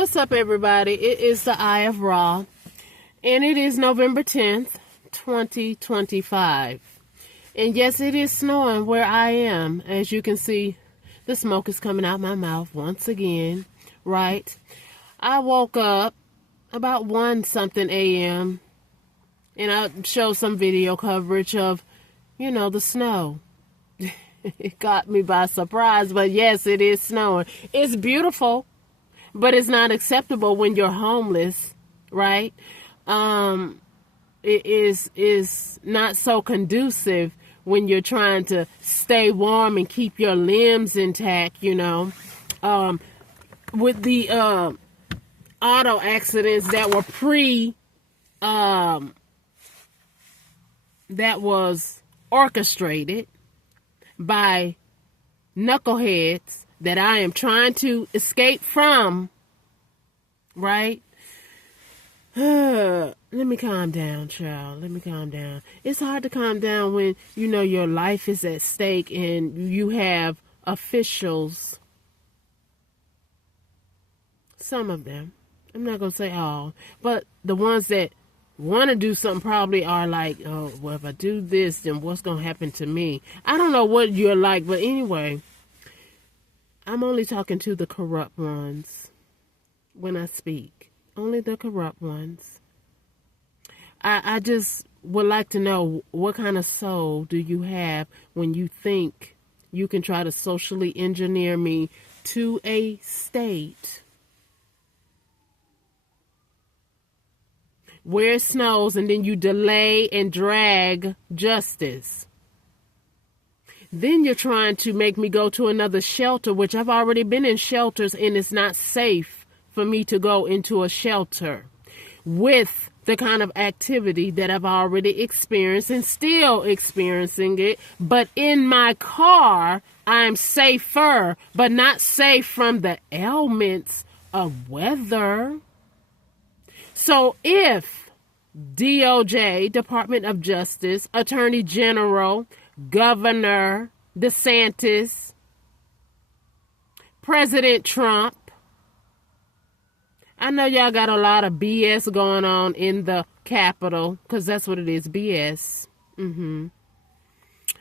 What's up, everybody? It is the Eye of Ra, and it is November 10th, 2025. And yes, it is snowing where I am. As you can see, the smoke is coming out my mouth once again, right? I woke up about 1-something a.m., and I showed some video coverage of, the snow. It got me by surprise, but yes, it is snowing. It's beautiful, but it's not acceptable when you're homeless, right? It is not so conducive when you're trying to stay warm and keep your limbs intact, With the auto accidents that were that was orchestrated by knuckleheads that I am trying to escape from, right? Let me calm down, child. Let me calm down. It's hard to calm down when, your life is at stake and you have officials, some of them, I'm not going to say all, but the ones that want to do something probably are like, oh, well, if I do this, then what's going to happen to me? I don't know what you're like, but anyway, I'm only talking to the corrupt ones when I speak. Only the corrupt ones. I just would like to know, what kind of soul do you have when you think you can try to socially engineer me to a state where it snows and then you delay and drag justice? Then you're trying to make me go to another shelter, which I've already been in shelters, and it's not safe for me to go into a shelter with the kind of activity that I've already experienced and still experiencing it. But in my car, I'm safer, but not safe from the ailments of weather. So if DOJ, Department of Justice, Attorney General, Governor DeSantis, President Trump, I know y'all got a lot of BS going on in the Capitol, because that's what it is, BS. And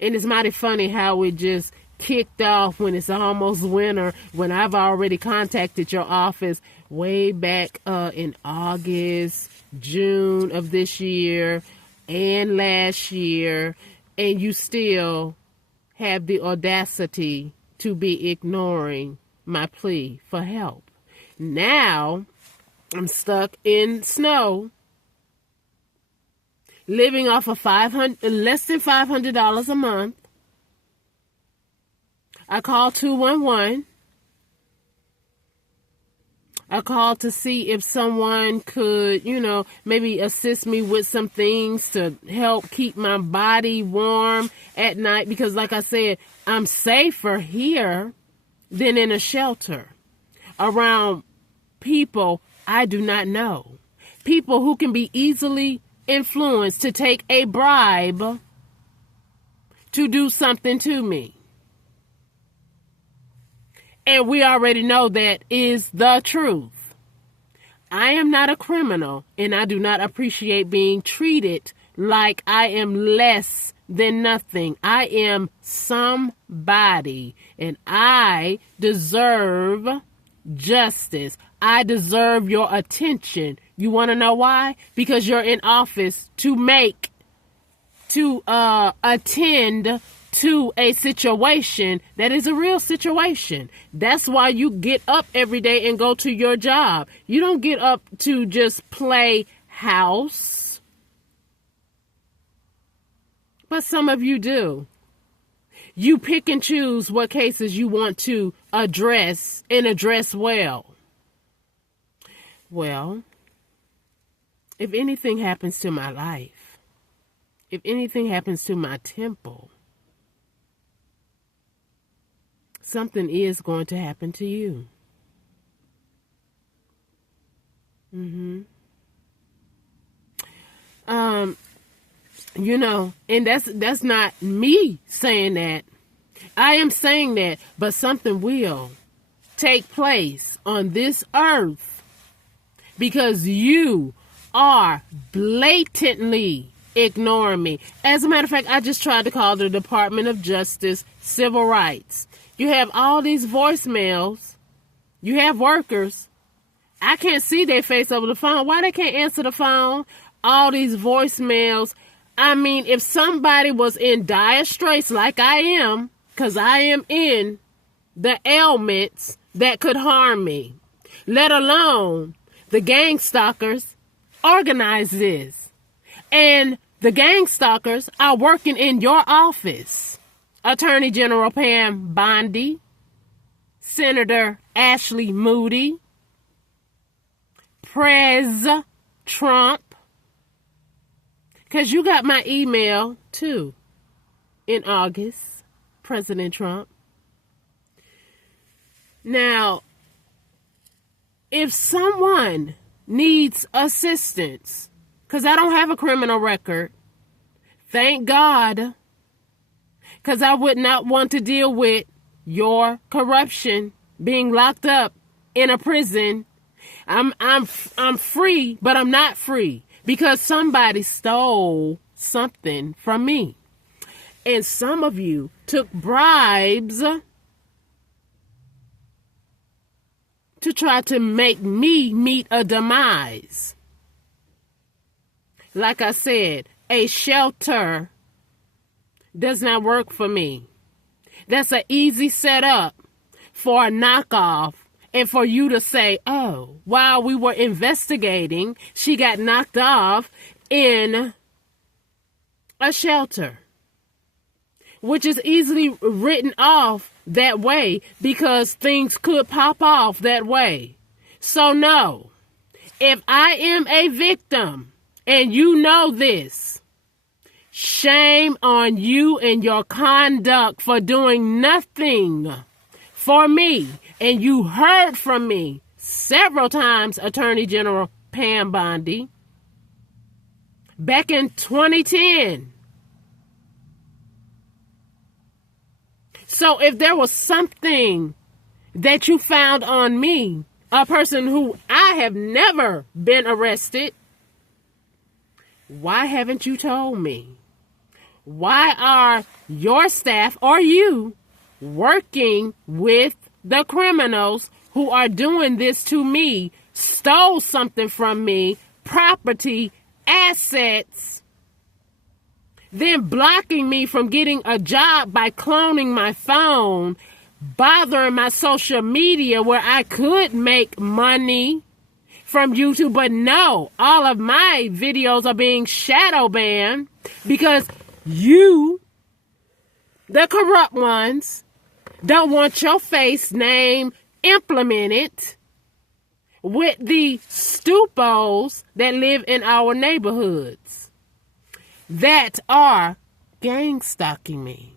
it's mighty funny how it just kicked off when it's almost winter, when I've already contacted your office way back in August, June of this year and last year, and you still have the audacity to be ignoring my plea for help. Now I'm stuck in snow, living off of less than $500 a month. I called 211. I called to see if someone could, maybe assist me with some things to help keep my body warm at night. Because like I said, I'm safer here than in a shelter around people I do not know. People who can be easily influenced to take a bribe to do something to me. And we already know that is the truth. I am not a criminal, and I do not appreciate being treated like I am less than nothing. I am somebody, and I deserve justice. I deserve your attention. You want to know why? Because you're in office to attend to a situation that is a real situation. That's why you get up every day and go to your job. You don't get up to just play house. But some of you do. You pick and choose what cases you want to address and address well. Well, if anything happens to my life, if anything happens to my temple, something is going to happen to you. And that's not me saying that. I am saying that, but something will take place on this earth because you are blatantly ignoring me. As a matter of fact, I just tried to call the Department of Justice Civil Rights. You have all these voicemails. You have workers. I can't see their face over the phone. Why they can't answer the phone? All these voicemails. I mean, if somebody was in dire straits like I am, because I am in the ailments that could harm me, let alone the gang stalkers organize this. And the gang stalkers are working in your office. Attorney General Pam Bondi, Senator Ashley Moody, Prez Trump, because you got my email too in August, President Trump. Now, if someone needs assistance, because I don't have a criminal record, thank God, because I would not want to deal with your corruption, being locked up in a prison. I'm free, but I'm not free because somebody stole something from me. And some of you took bribes to try to make me meet a demise. Like I said, a shelter does not work for me. That's an easy setup for a knockoff and for you to say, oh, while we were investigating, she got knocked off in a shelter, which is easily written off that way because things could pop off that way. So no, if I am a victim and you know this, shame on you and your conduct for doing nothing for me. And you heard from me several times, Attorney General Pam Bondi, back in 2010. So if there was something that you found on me, a person who I have never been arrested, why haven't you told me? Why are your staff or you working with the criminals who are doing this to me, stole something from me, property, assets, then blocking me from getting a job by cloning my phone, bothering my social media where I could make money from YouTube, but no, all of my videos are being shadow banned because you, the corrupt ones, don't want your face name implemented with the stupos that live in our neighborhoods that are gang stalking me.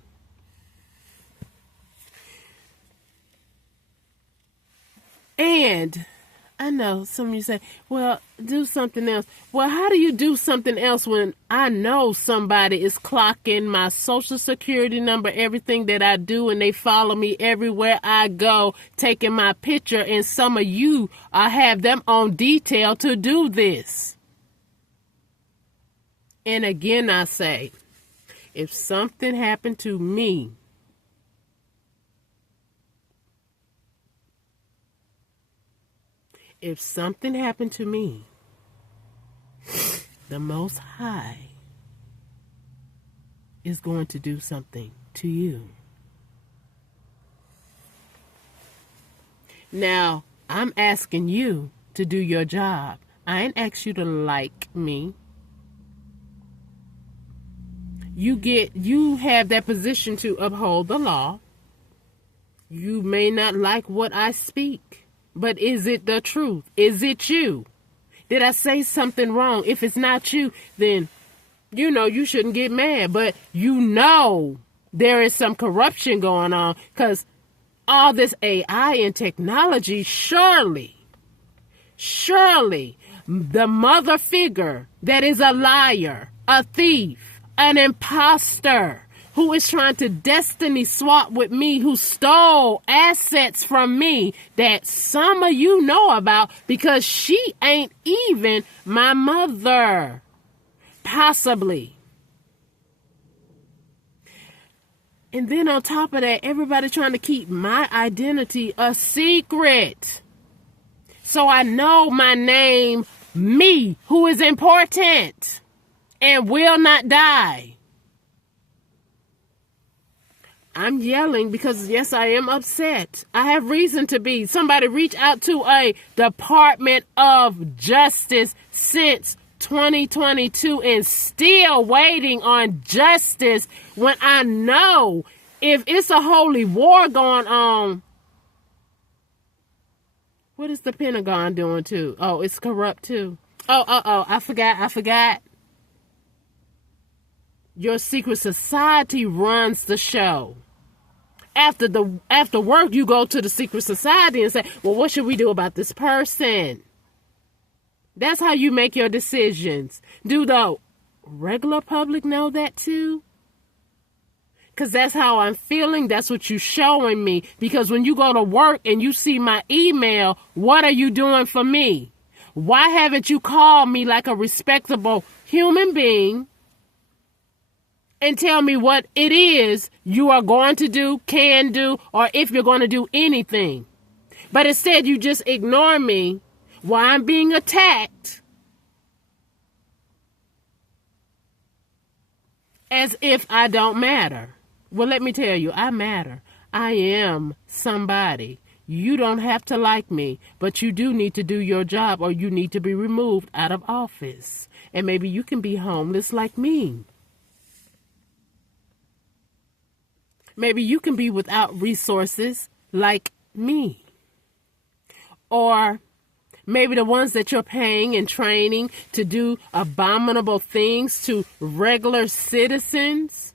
And I know some of you say, well, do something else. Well, how do you do something else when I know somebody is clocking my social security number, everything that I do, and they follow me everywhere I go, taking my picture, and some of you have them on detail to do this. And again, I say, if something happened to me, if something happened to me, the Most High is going to do something to you. Now, I'm asking you to do your job. I ain't asked you to like me. You have that position to uphold the law. You may not like what I speak, but is it the truth? Is it you? Did I say something wrong? If it's not you, then, you shouldn't get mad. But there is some corruption going on because all this AI and technology, surely, the mother figure that is a liar, a thief, an imposter, who is trying to destiny swap with me, who stole assets from me that some of you know about because she ain't even my mother. Possibly. And then on top of that, everybody trying to keep my identity a secret. So I know my name, me, who is important and will not die. I'm yelling because, yes, I am upset. I have reason to be. Somebody reach out to a Department of Justice since 2022 and still waiting on justice when I know if it's a holy war going on. What is the Pentagon doing too? Oh, it's corrupt too. Oh, I forgot. Your secret society runs the show. After work, you go to the secret society and say, well, what should we do about this person? That's how you make your decisions. Do the regular public know that too? Because that's how I'm feeling. That's what you're showing me. Because when you go to work and you see my email, what are you doing for me? Why haven't you called me like a respectable human being and tell me what it is you are going to do, can do, or if you're going to do anything? But instead, you just ignore me while I'm being attacked as if I don't matter. Well, let me tell you, I matter. I am somebody. You don't have to like me, but you do need to do your job or you need to be removed out of office. And maybe you can be homeless like me. Maybe you can be without resources like me. Or maybe the ones that you're paying and training to do abominable things to regular citizens,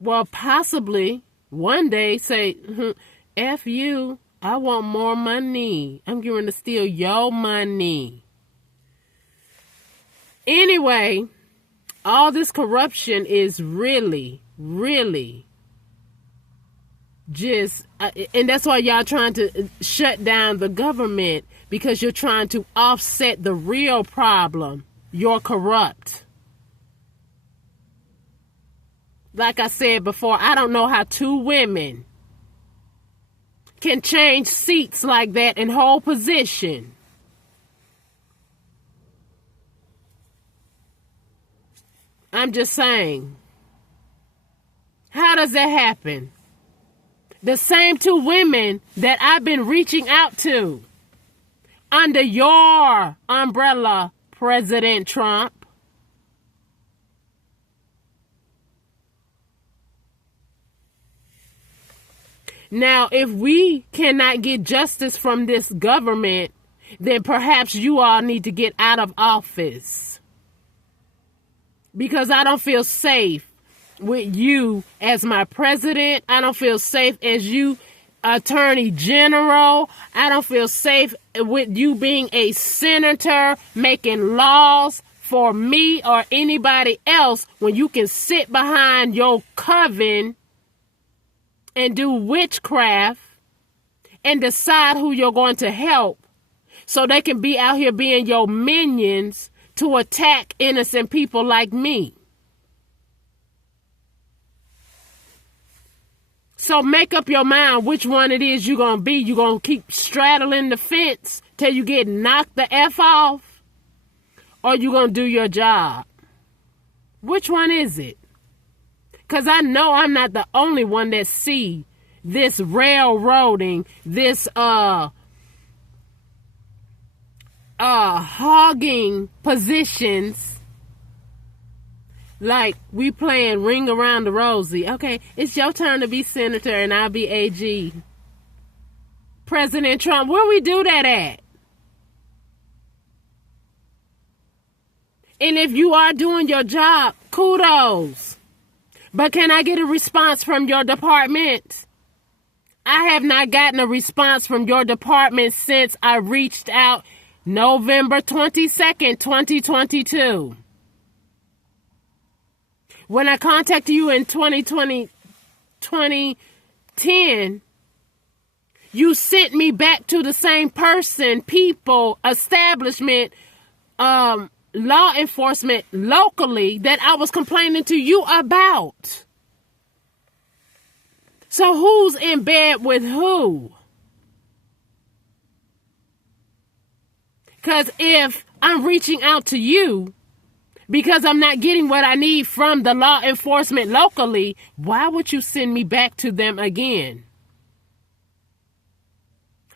well, possibly one day say, F you, I want more money. I'm going to steal your money. Anyway, all this corruption is really just, and that's why y'all trying to shut down the government, because you're trying to offset the real problem. You're corrupt. Like I said before, I don't know how two women can change seats like that and hold position. I'm just saying. How does that happen? The same two women that I've been reaching out to under your umbrella, President Trump. Now, if we cannot get justice from this government, then perhaps you all need to get out of office. Because I don't feel safe with you as my president. I don't feel safe as you, Attorney General. I don't feel safe with you being a senator making laws for me or anybody else when you can sit behind your coven and do witchcraft and decide who you're going to help so they can be out here being your minions to attack innocent people like me. So make up your mind which one it is you're going to be. You're going to keep straddling the fence till you get knocked the F off? Or you going to do your job? Which one is it? Because I know I'm not the only one that see this railroading, this hogging positions. Like we playing Ring Around the Rosie. Okay, it's your turn to be senator and I'll be AG. President Trump, where we do that at? And if you are doing your job, kudos. But can I get a response from your department? I have not gotten a response from your department since I reached out November 22nd, 2022. When I contacted you in 2010, you sent me back to the same person, people, establishment, law enforcement locally that I was complaining to you about. So who's in bed with who? Because if I'm reaching out to you because I'm not getting what I need from the law enforcement locally, why would you send me back to them again?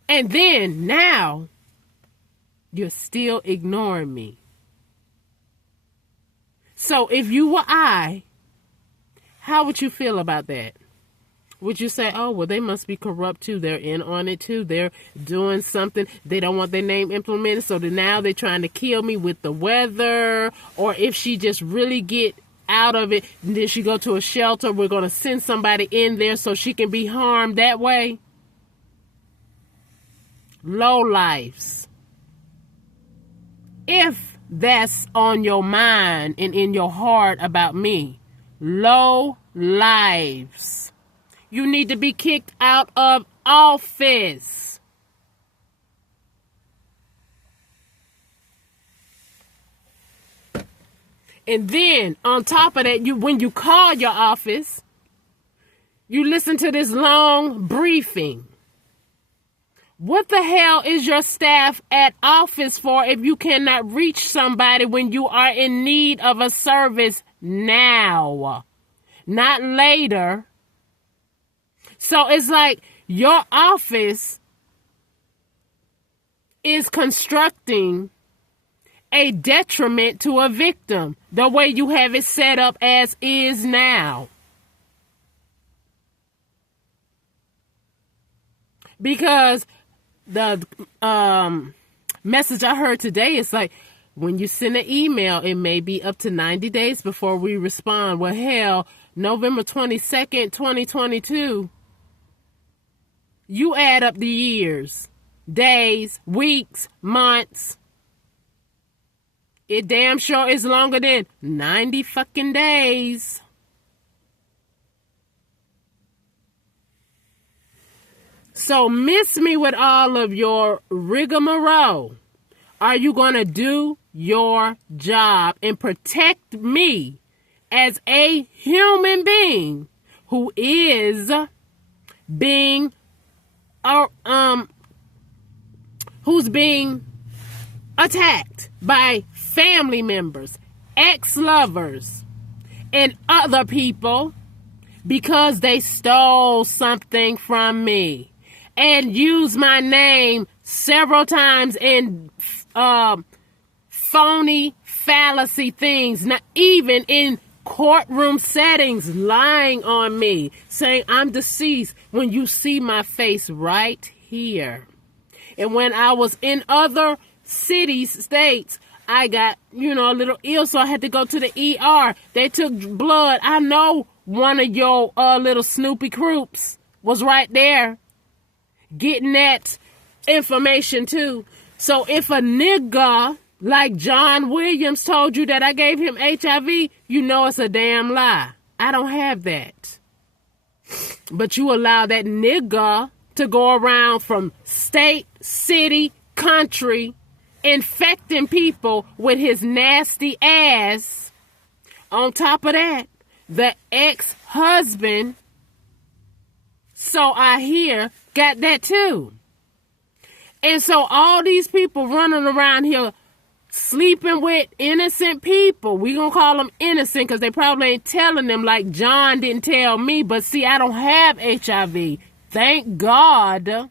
And then now you're still ignoring me. So if you were I, how would you feel about that? Would you say, oh, well, they must be corrupt too. They're in on it too. They're doing something. They don't want their name implemented. So now they're trying to kill me with the weather. Or if she just really get out of it, then she go to a shelter. We're going to send somebody in there so she can be harmed that way. Low lives. If that's on your mind and in your heart about me, low lives. You need to be kicked out of office. And then on top of that, when you call your office, you listen to this long briefing. What the hell is your staff at office for if you cannot reach somebody when you are in need of a service now, not later? So it's like your office is constructing a detriment to a victim the way you have it set up as is now. Because the message I heard today is like, when you send an email, it may be up to 90 days before we respond. Well, hell, November 22nd, 2022, you add up the years, days, weeks, months. It damn sure is longer than 90 fucking days. So miss me with all of your rigmarole. Are you going to do your job and protect me as a human being who is being who's being attacked by family members, ex-lovers, and other people because they stole something from me and used my name several times in phony fallacy things, not even in courtroom settings, lying on me, saying I'm deceased when you see my face right here. And when I was in other cities, states, I got, a little ill, so I had to go to the ER. They took blood. I know one of your little Snoopy Croops was right there getting that information too. So if a nigga like John Williams told you that I gave him HIV, you know it's a damn lie. I don't have that. But you allow that nigga to go around from state, city, country, infecting people with his nasty ass. On top of that, the ex-husband, so I hear, got that too. And so all these people running around here sleeping with innocent people. We gonna call them innocent because they probably ain't telling them like John didn't tell me. But see, I don't have HIV. Thank God.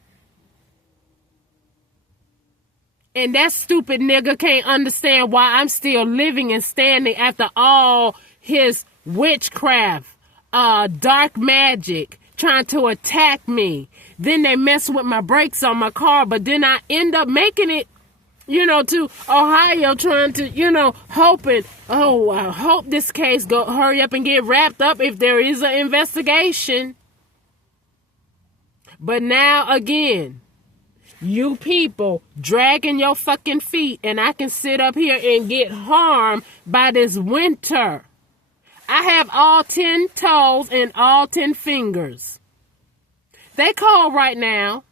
And that stupid nigga can't understand why I'm still living and standing after all his witchcraft, dark magic, trying to attack me. Then they mess with my brakes on my car, but then I end up making it, to Ohio, trying to, hoping, I hope this case hurry up and get wrapped up if there is an investigation. But now again, you people dragging your fucking feet, and I can sit up here and get harmed by this winter. I have all 10 toes and all 10 fingers. They cold right now.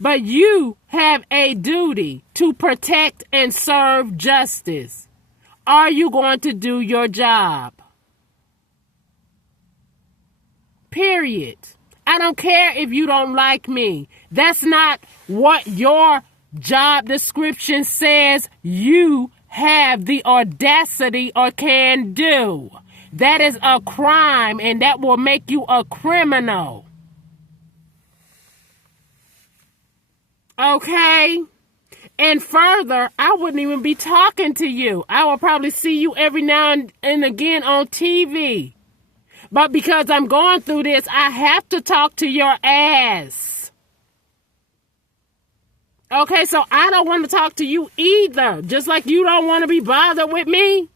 But you have a duty to protect and serve justice. Are you going to do your job? Period. I don't care if you don't like me. That's not what your job description says you have the audacity or can do. That is a crime, and that will make you a criminal. Okay? And further, I wouldn't even be talking to you. I will probably see you every now and again on TV. But because I'm going through this, I have to talk to your ass. Okay, so I don't want to talk to you either. Just like you don't want to be bothered with me.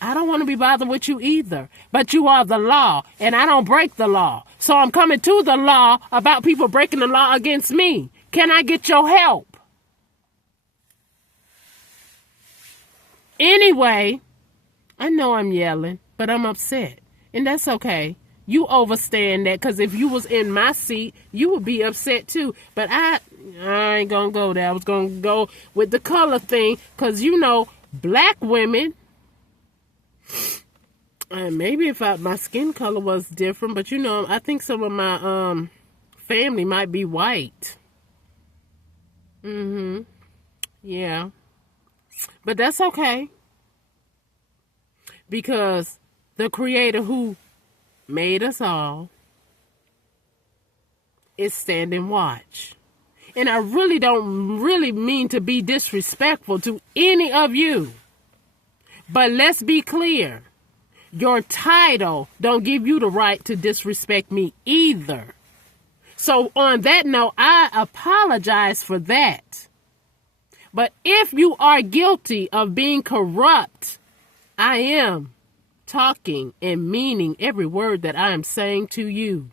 I don't want to be bothered with you either. But you are the law, and I don't break the law. So I'm coming to the law about people breaking the law against me. Can I get your help? Anyway, I know I'm yelling, but I'm upset. And that's okay. You overstand that, because if you was in my seat, you would be upset too. But I ain't going to go there. I was going to go with the color thing, because, you know, black women, maybe if my skin color was different, but, you know, I think some of my family might be white. Yeah. But that's okay. Because the Creator who made us all is standing watch. And I really don't mean to be disrespectful to any of you. But let's be clear. Your title don't give you the right to disrespect me either. So on that note, I apologize for that. But if you are guilty of being corrupt, I am talking and meaning every word that I am saying to you.